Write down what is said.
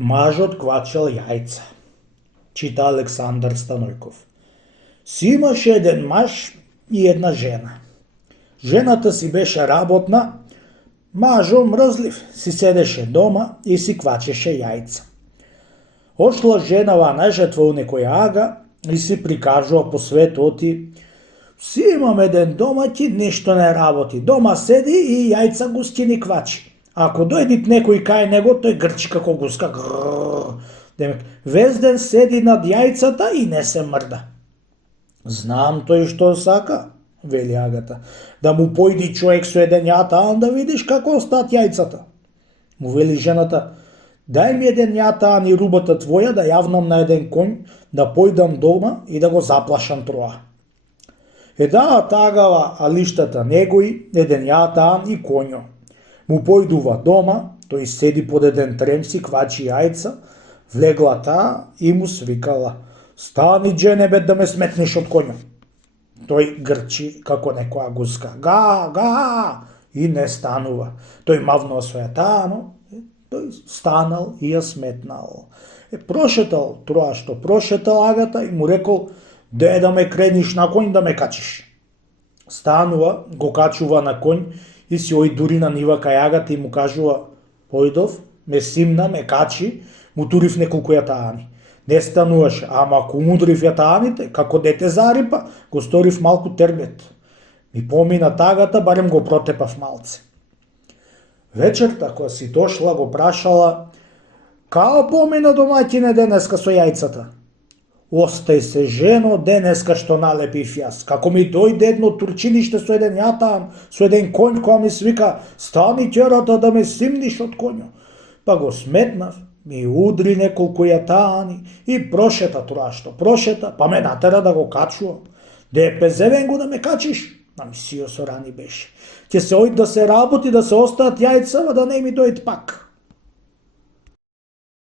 Мажот квачал јајца. Чита Александар Станојков. Си имаше еден маж и една жена. Жената си беше работна, мажо мрзлив, си седеше дома и си квачеше јајца. Ошла женава на жетва у некоја ага и си прикажува по светот и си имам еден домаќин, ништо не работи. Дома седи и јајца гускини квачи. Ако дојдит некој кај него, тој грчи како гуска. Демек, вез ден седи над јајцата и не се мрда. Знам тој што сака, вели агата, да му појди човек со еден јатаан да видиш како остат јајцата. Му вели жената, дај ми еден јатаан и рубата твоја да јавнам на еден конј, да појдам дома и да го заплашам троа. Да, тагава алиштата негои, еден јатаан и конјо. Му појдува дома, тој седи под еден тремси, квачи јајца, влегла таа и му свикала. Стани, дженебет, да ме сметнеш од конјо. Тој грчи како некоја гуска. Га, га! И не станува. Тој мавнува со јатаано, тој станал и ја сметнал. Прошетал троа што прошетал агата и му рекол, де да ме крениш на конј да ме качиш. Станува, го качува на конј и си ој дури на нива кај агата и му кажува, појдов, ме симна, ме качи, му турив неколку јатаани. Не стануваше, ама ако му турив јатааните, како дете зарипа, го сторив малку тербет. Ми помина тагата, барем го протепав малце. Вечерта, која си дошла, го прашала, као помина домаќине денеска со јајцата? Остај се, жено, денеска што налепив јас. Како ми дојде едно турчиниште со еден јатаан, со еден конј која ми свика, стани ќерата да ме симниш од конјо. Па го сметнав, ми удри неколку јатаани и прошета троа што прошета, па ме натера да го качувам. Де пезевен го да ме качиш? А ми сио со рани беше. Ќе се ојд да се работи, да се остаат јајца, да не ми дојд пак.